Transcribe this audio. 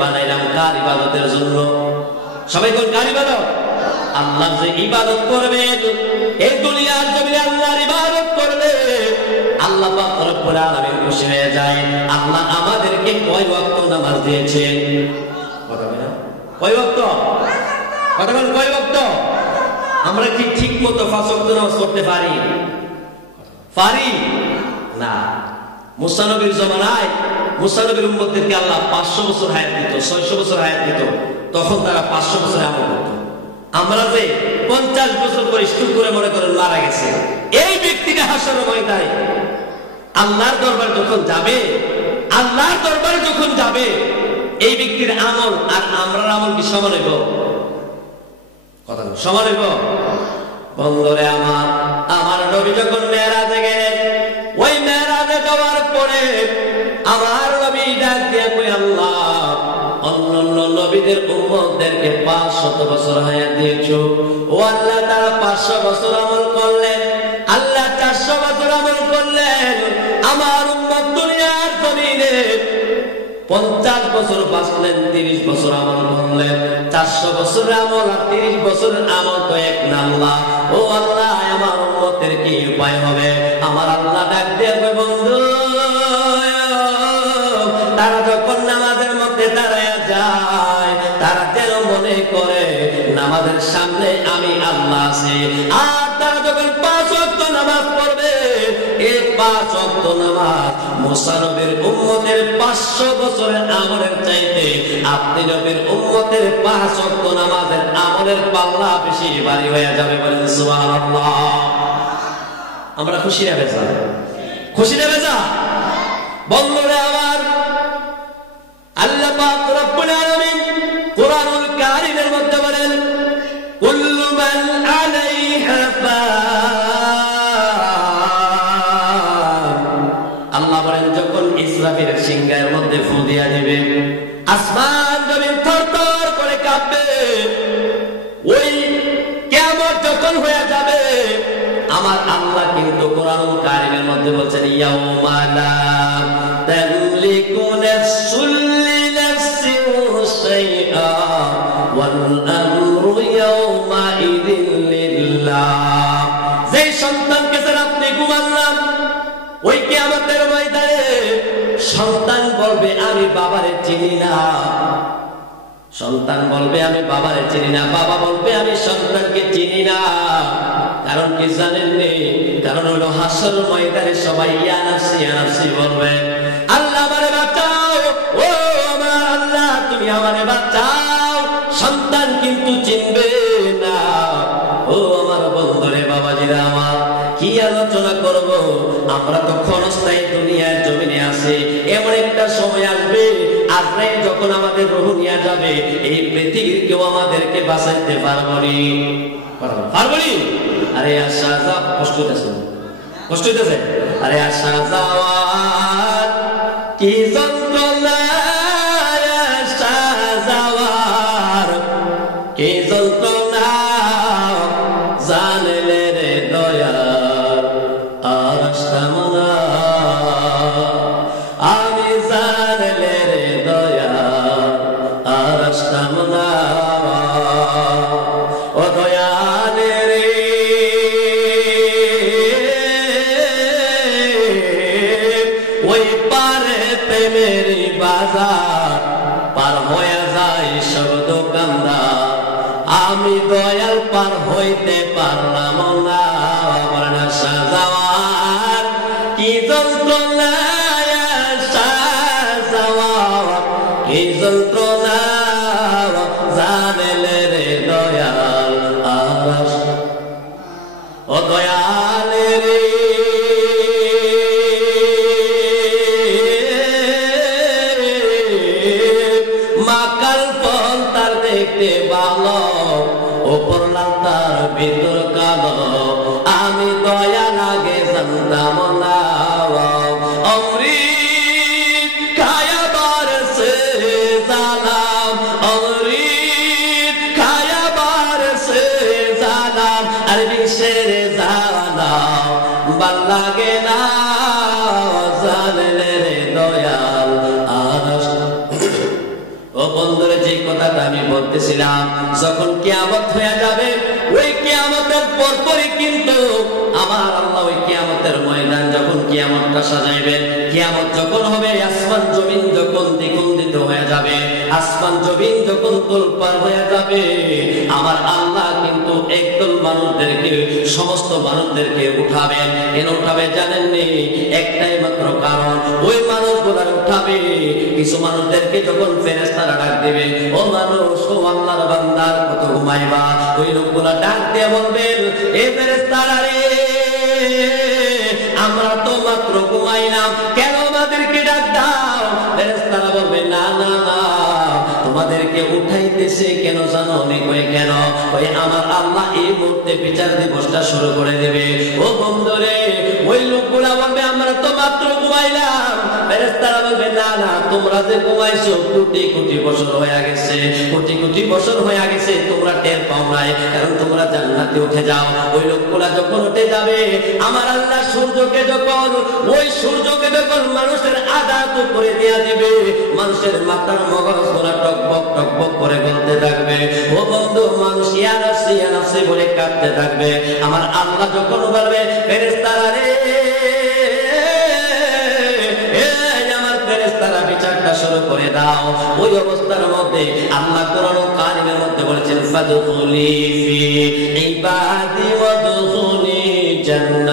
বানাইলাম কার ইবাদতের জন্য? সবাই কোন কার ইবাদত? আল্লাহ যে ইবাদত করবেন, এই দুনিয়ার জমিনে আল্লাহর ইবাদত করলে আল্লাহ পাক রব্বুল আলামিন খুশি হয়ে যায়। আল্লাহ আমাদেরকে কয় ওয়াক্ত নামাজ দিয়েছেন? কথা বলেন, কয় ওয়াক্ত? কথা বলেন, কয় ওয়াক্ত? আমরা কি ঠিক মতো 5 ওয়াক্ত নামাজ পড়তে পারি? পারি না। মুসা নবীর জমানায় মুসা নবীর উম্মতদেরকে আল্লাহ 500 বছর হায়াত দিত, 600 বছর হায়াত দিত, তখন তারা 500 বছর আমল করত। আমরা যে 50 বছর পরে স্কুল করে মনে করেন মারা গেছে, এই ব্যক্তিটা হাসরের ময়দানে আল্লাহর দরবারে যখন যাবে, আল্লাহর দরবারে যখন যাবে, এই ব্যক্তির আমল আর আমরার আমল কি সমান হইব? কথা সমান হইব? বন্ধুরে আমার, আমার নবী যখন মেরাজে গেলেন, ওই মেরাজে যাওয়ার পরে আমার নবী ডাক দিয়ে কই, আল্লাহ অন্যান্য নবীদের উম্মতদেরকে 500 বছর হায়াত দিয়েছো, ও আল্লাহ তারা 500 বছর আমল করলেন, আল্লাহ 400 বছর আমল করলেন, আমার উম্মত দুনিয়ার জমিনে 50 বছর বাঁচলেন, 30 বছর আমল করলেন, 400 বছর আমল আর 30 বছর আমল তো এক না আল্লাহ। ও আল্লাহ, আমার উম্মতের কি উপায় হবে? আমার আল্লাহ ডাক দিয়ে কই, বন্ধু তারা যখন নামাজের মধ্যে দাঁড়ায় যায়, তারা যেন মনে করে নামাজের সামনে আমি আল্লাহ আছি। আর তারা যখন 5 ওয়াক্ত নামাজ পড়বে, এই 5 ওয়াক্ত নামাজ মুসা নবীর উম্মতের 500 বছরের আমলের চাইতে আপনি নবীর উম্মতের 5 ওয়াক্ত নামাজের আমলের পাল্লা বেশি ভারী হয়ে যাবে। বলেন সুবহানাল্লাহ। আমরা খুশি না বেজা? খুশি না বেজা? বন্ধুরা আমার, আল্লাহ পাক রব্বুল আলামিন কুরআনুল কারীমের মধ্যে বলেন, কুল্লু মান আলাইহা ফান। আল্লাহ বলেন, যখন ইসরাফিলের সিংহের মধ্যে ফু দিয়া দিবে, আসমান জমিন থরথর করে কাঁপবে। ওই কিয়ামত যখন হয়ে যাবে, আমার আল্লাহ কিন্তু কুরআনুল কারীমের মধ্যে বলছেন, ইয়াউমা লা তামলিকু নাফসুন লিনাফসিন শাইআ ওয়াল আমরু ইয়াউমা ইযিন লিল্লাহ। যে সন্তানকে যারা আপনি ঘুমালাম, ওই কিয়ামতের ময়দানে সন্তান বলবে, আমি বাবারে চিনি না। সন্তান বলবে, আমি বাবারে চিনি না। বাবা বলবে, আমি সন্তানকে চিনি না। কারণ কি জানেন? কারণ হলো হাসরের ময়দানে সবাই ইয়া নাফসি বলবে। আল্লাহ আমারে বাঁচাও, ও আমার আল্লাহ তুমি আমারে বাঁচাও। সন্তান কিন্তু চিনবে না। ও আমার বন্ধুরে, বাবাজিরা আমার, কি আলোচনা করব? আমরা তো ক্ষণস্থায়ী দুনিয়ার জমিনে আছি। এমন একটা সময় আসবে, আজরাইল যখন আমাদের রূহ নিয়ে যাবে, এই পৃথিবীর কেউ আমাদেরকে বাঁচাইতে পারবো নি। আরে আশা যাও, কষ্ট হইতেছে, কষ্ট হইতেছে। আরে আশা যাওয়ার কি যন্ত্রণা, আশা যাওয়ার কি যন্ত্রণা, জানলে রে দয়ার আর আসতাম না। আমি জানলে রে দয়ার আর আসতাম না। ও দয়ালে রে, ওই পারে প্রেমেরই বাজার পার হয়ে যায় সব দোকানদার। আমি দয়াল পার হইতে পারলাম না। আমার আশা যাওয়ার কি যন্ত্রণা, আশা যাওয়ার কি যন্ত্রণা, জানেলে রে দয়াল আর। ও দয়ালে রে, মাকাল ফল তার দেখতে ভালো, ওপর লাল তার ভিতর কালো। আমি দয়া লাগে জানতাম না। অমৃত খায়াবার সে জালাম, অমৃত খায়াবার সে জালাম, আর বিষের জালাম ভাল লাগে না। জানলে রে দয়াল আর। ও ও বন্ধুরে, যে কথাটা আমি বলতেছিলাম, যখন কিয়ামত হয়ে যাবে, ওই কিয়ামতের পরপরই কিন্তু আমার আল্লাহ ওই কিয়ামতের ময়দান যখন কিয়ামতটা সাজাইবেন, কিয়ামত যখন হবে, আসমান জমিন যখন দ্বিখণ্ডিত হয়ে যাবে, আসমান জমিন যখন তোলপাড় হয়ে যাবে, আমার আল্লাহ কিন্তু একদল মানুষদেরকে, সমস্ত মানুষদেরকে উঠাবেন। কেন উঠাবে জানেননি? একটাই মাত্র কারণ, ওই মানুষগুলা উঠাবে। কিছু মানুষদেরকে যখন ফেরেশতারা ডাক দিবে, ও মানুষ, ও আল্লাহর বান্দার কত ঘুমাইবা, ওই লোকগুলা ডাক দিয়ে বলবেন, এ ফেরেশতারা রে, আমরা তো মাত্র ঘুমাইলাম, কেন আমাদেরকে ডাক দাও? ফেরেশতারা বলবে, না না না, তোমাদেরকে উঠাইতেছে কেন জানো? কই কেন? ওই আমার আল্লাহ এই মুহূর্তে বিচার দিবসটা শুরু করে দেবে। ও বন্ধুরে, ওই লোকগুলা বলবে, আমরা তো মাত্র ঘুমাইলাম। ফেরেশতারা বলবে, না না, তোমরা যে ঘুমাইছো কোটি কোটি বছর হয়ে গেছে, কোটি কোটি বছর হয়ে গেছে, তোমরা টের পাও নাই, কারণ তোমরা জান্নাতে উঠে যাও। ওই লোকগুলা যখন উঠে যাবে, আমার আল্লাহ সূর্যকে যখন, ওই সূর্যকে যখন মানুষের আঘাত করে দেয়া দিবে, মানুষের মাথার মগজ গুলা টকবক টকবক করে বলতে থাকবে। ও বন্ধু, মানুষ ইয়া নাফসি বলে কাঁদতে থাকবে। আমার আল্লাহ যখন বলবে, ফেরেশতারা রে, ফেরেশতারা বিচারটা শুরু করে দাও, ওই অবস্থার মধ্যে আল্লাহ কোরআন কারিমের মধ্যে বলেছেন, ফাদখুলি ফি ইবাদি ওয়াদখুলি জান্নাতি।